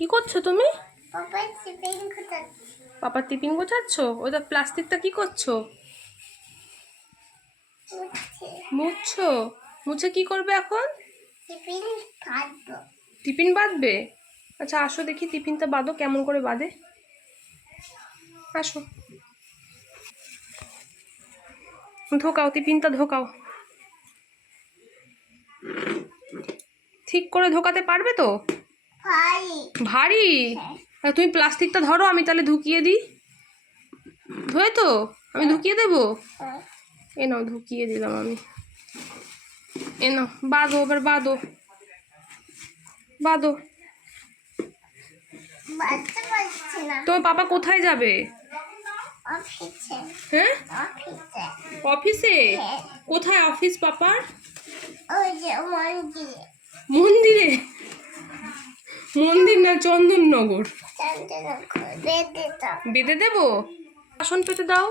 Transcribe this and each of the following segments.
কি করছ তুমি? পাপা টিফিন খাচ্ছে পাপার টিফিন গোছাচ্ছ? ওটা প্লাস্টিকটা কি করছ? মুছছো? মুছে কি করবে এখন? টিফিন বাঁধবে? আচ্ছা আসো দেখি টিফিনটা বাঁধো কেমন করে বাঁধে। আসো। ধোকাও টিফিনটা ধোকাও। ঠিক করে ধোকাতে পারবে তো? ভারী। আর তুমি প্লাস্টিকটা ধরো আমি তাহলে ঢুকিয়ে দিই। ধুয়ে তো? আমি ঢুকিয়ে দেবো? এ নাও ঢুকিয়ে দিলাম আমি। এ নাও বাঁধো এবার বাঁধো। বাঁধো। তোমার পাপা কোথায় যাবে? হ্যাঁ? অফিসে। হ্যাঁ। কোথায় অফিস পাপার? মন্দিরে? মন্দিরে না চন্দননগর? বেঁধে দেবো? আসন পেতে দাও।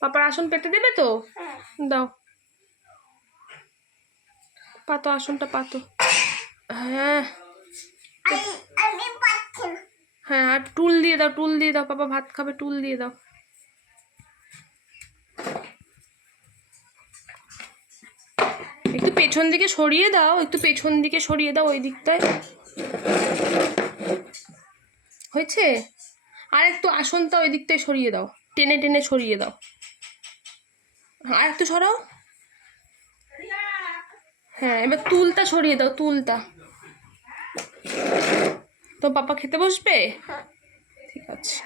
পাপার আসন পেতে দেবে তো? হ্যাঁ। দাও। পাতো আসনটা পাতো। হ্যাঁ। হ্যাঁ আর টুল দিয়ে দাও টুল দিয়ে দাও। পাপা ভাত খাবে টুল দিয়ে দাও। একটু পেছন দিকে সরিয়ে দাও একটু পেছন দিকে সরিয়ে দাও ওই দিকটায়। হয়েছে? আর একটু আসনটা ওই দিকটায় সরিয়ে দাও টেনে টেনে সরিয়ে দাও। আর একটু সরাও। হ্যাঁ এবার তুলটা সরিয়ে দাও তুলটা। তো পাপা খেতে বসবে? ঠিক আছে।